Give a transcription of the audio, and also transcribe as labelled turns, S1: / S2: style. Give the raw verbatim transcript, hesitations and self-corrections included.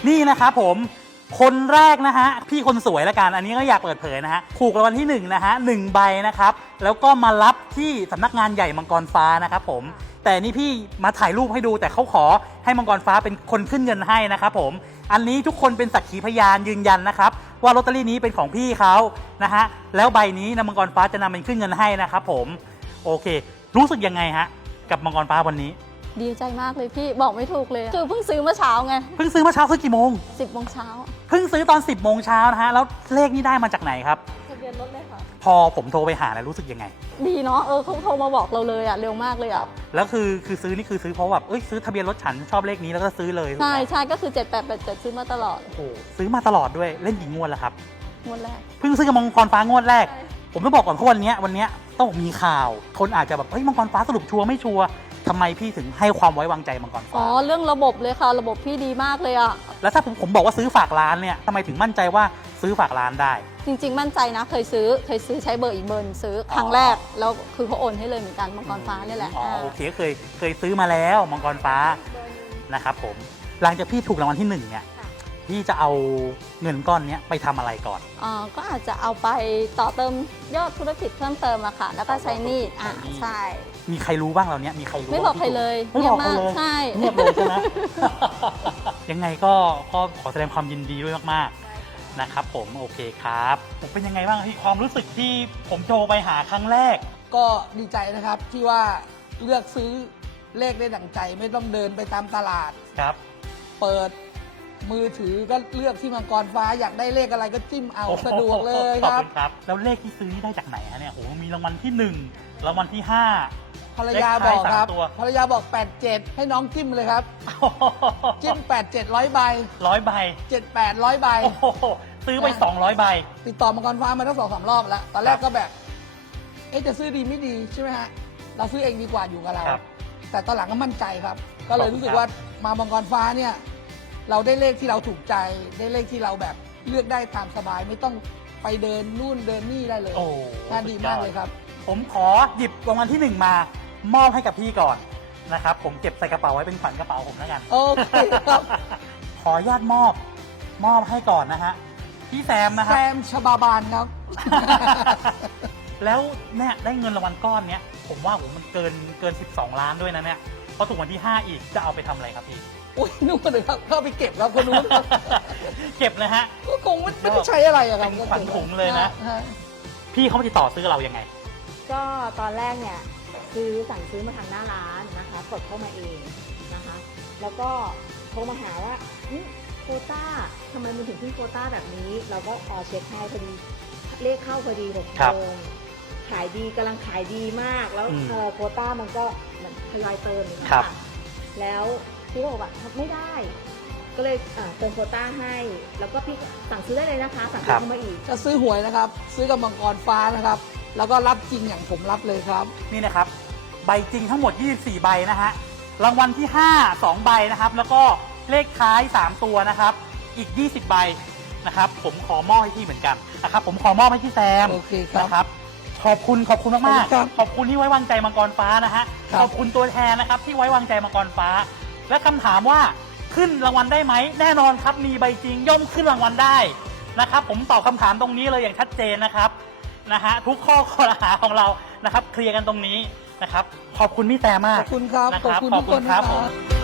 S1: นี่นะครับผมคนแรกนะฮะพี่คนสวยละกันอันนี้ก็อยากเปิดเผยนะฮะถูกรางวัลที่หนึ่งนะฮะหนึ่งใบนะครับแล้วก็มารับที่สำนักงานใหญ่มังกรฟ้านะครับผมแต่นี่พี่มาถ่ายรูปให้ดูแต่เขาขอให้มังกรฟ้าเป็นคนขึ้นเงินให้นะครับผมอันนี้ทุกคนเป็นสักขีพยานยืนยันนะครับว่าลอตเตอรี่นี้เป็นของพี่เขานะฮะแล้วใบนี้นะมังกรฟ้าจะนำเป็นขึ้นเงินให้นะครับผมโอเครู้สึกยังไงฮะกับมังกรฟ้าวันนี้
S2: ดีใจมากเลยพี่บอกไม่ถูกเลยคือเพิ่งซื้อเมื่อเช้าไง
S1: เพิ่งซื้อเมื่อเช้าซื้อกี่โมง
S2: สิบโมงเช้า
S1: เพิ่งซื้อตอนสิบโมงเช้านะฮะแล้วเลขนี้ได้มาจากไหนครับ
S2: ทะเบียนรถเลยค่ะ
S1: พอผมโทรไปหาแล้วรู้สึกยังไง
S2: ดีเนาะเออเขาโทรมาบอกเราเลยอ่ะเร็วมากเลยอ่ะ
S1: แล้วคือคือซื้อนี่คือซื้อเพราะแบบเอ้ยซื้อทะเบียนรถฉันชอบเลขนี้แล้วก็ซื้อเลย
S2: ใช่ใช่ก็คือเจ็ดแปดแปดเจ็ดซื้อมาตลอด
S1: โอ้โหซื้อมาตลอดด้วยเล่นกี่งวดแล้วครับ
S2: งวดแรก
S1: เพิ่งซื้อกับมังกรฟ้างวดแรกผมต้องบอกก่อนเพราะวันนี้วันนี้ต้องมีข่าวคนอาจจะแบบเฮ้ยมังกรฟ้าสรุปชัวร์ไม่ชัวร์ทำไมพี่ถึงให้ความไว้วางใจมังกรฟ้า
S2: อ๋อเรื่องระบบเลยค่ะระบบพี่ดีมากเลยอ่ะ
S1: แล้วถ้าผมผมบอกว่าซื้อฝากร้านเนี่ยทำไมถึงมั่นใจว่าซื้อฝากร้านได้
S2: จริงๆมั่นใจนะเคยซื้อเคยซื้อใช้เบอร์อีกเบอร์ซื้อครั้งแรกแล้วคือเขาโอนให้เลยเหมือนกันมังกรฟ้านี่แหละ
S1: อ๋อโอเคเคยเคยซื้อมาแล้วมังกรฟ้านะครับผมหลังจากพี่ถูกรางวัลที่หนึ่งเนี่ยพี่จะเอาเงินก้อนนี้ไปทำอะไรก่อน
S2: อ่าก็อาจจะเอาไปต่อเติมยอดธุรกิจเพิ่มเติมอะค่ะแล้วก็ใช้หนี้อ่าใช่
S1: มีใครรู้บ้างเราเนี้ยมีใครรู้
S2: ไม่บอกใครเลย
S1: ไม่บอกใครเลย
S2: ใช่
S1: เงียบเลยใช่ไหม ยังไงก็ก็ขอแสดงความยินดีด้วยมากๆนะครับผมโอเคครับผมเป็นยังไงบ้างที่ความรู้สึกที่ผมโทรไปหาครั้งแรก
S3: ก็ดีใจนะครับที่ว่าเลือกซื้อเลขได้ดั่งใจไม่ต้องเดินไปตามตลาด
S1: ครับ
S3: เปิดมือถือก็เลือกที่มังกรฟ้าอยากได้เลขอะไรก็จิ้มเอาสะดวกเลยครับ
S1: ครับแล้วเลขที่ซื้อได้จากไหนฮะเนี่ยโอ้มีรางวัลที่หนึ่งรางวัลที่ห้า
S3: ภรรยาบอกครับภรรยาบอกแปดเจ็ดให้น้องจิ้มเลยครับจิ้มแปดเจ็ดร้อยใบ
S1: ร้อยใบ
S3: เจ็ดแปดร้อยใบ
S1: ซื้อไปสองร้อยใบ
S3: ติดต่อมังกรฟ้ามาทั้งสองสามรอบแล้วตอนแรกก็แบบเอ๊ะจะซื้อดีไม่ดีใช่ไหมฮะเราซื้อเองดีกว่าอยู่กับเราแต่ตอนหลังก็มั่นใจครับก็เลยรู้สึกว่ามามังกรฟ้าเนี่ยเราได้เลขที่เราถูกใจได้เลขที่เราแบบเลือกได้ตามสบายไม่ต้องไปเดินนู่นเดินนี่ได้เลย
S1: โอ้
S3: น่าดีมากเลยครับ
S1: ผมขอหยิบรางวัลที่หนึ่งมามอบให้กับพี่ก่อนนะครับผมเก็บใส่กระเป๋าไว้เป็นขวัญกระเป๋าผมแล้วกัน
S3: โอเคครับ
S1: ขออนุญาตมอบมอบให้ก่อนนะฮะพี่แซมนะครับ
S3: แซมชบาบานครับ
S1: แล้วเนี่ยได้เงินรางวัลก้อนเนี้ยผมว่าผมมันเกินเกินสิบสองล้านด้วยนะเนี่ยพอถูกวันที่ห้าอีกจะเอาไปทำอะไรครับพี่
S3: อุ้ยนู่นเลยครับเข้าไปเก็บครับคนนู้น
S1: เก็บเลยฮะ
S3: ก็คงไม่ได้ใช้อะไรอะครับ
S1: เป็นขวัญถุงเลยนะพี่เขาติดต่อซื้อเรายังไง
S4: ก็ตอนแรกเนี่ยซื้อสั่งซื้อมาทางหน้าร้านนะคะกดเข้ามาเองนะคะแล้วก็โทรมาหาว่าโควต้าทำไมมันถึงขึ้นโควต้าแบบนี้เราก็พอเช็คให้พอดีเลขเข้าพอดีหกโมงขายดีกำลังขายดีมากแล้วโควต้ามันก็เหมือนทยอยเติมอย่างนี้ค่ะแล้วพี่ก็บอกว่าไม่ได้ก็เลยเติมโควต้าให้แล้วก็พี่สั่งซื้อได้เลยนะคะสั่งซื้อเข้ามาอีก
S3: จะซื้อหวยนะครับซื้อกับมังกรฟ้านะครับแล้วก็รับจริงอย่างผมรับเลยครับ
S1: นี่นะครับใบจริงทั้งหมดยี่สิบสี่ใบนะฮะรางวัลที่ห้า สองใบนะครับแล้วก็เลขท้ายสามตัวนะครับอีกยี่สิบใบนะครับผมขอมอบให้พี่เหมือนกันนะครับผมขอมอบให้พี่แซมนะครับขอบคุณขอบคุณมากๆขอบคุณที่ไว้วางใจมังกรฟ้านะฮะขอบคุณตัวแทนนะครับที่ไว้วางใจมังกรฟ้าและคำถามว่าขึ้นรางวัลได้ไหมแน่นอนครับมีใบจริงย่อมขึ้นรางวัลได้นะครับผมตอบคำถามตรงนี้เลยอย่างชัดเจนนะครับนะฮะทุกข้อข้อหาของเรานะครับเคลียร์กันตรงนี้นะครับขอบคุณพี่แซมมาก
S3: ขอบคุณครับ
S1: ขอบคุณทุกคนครับ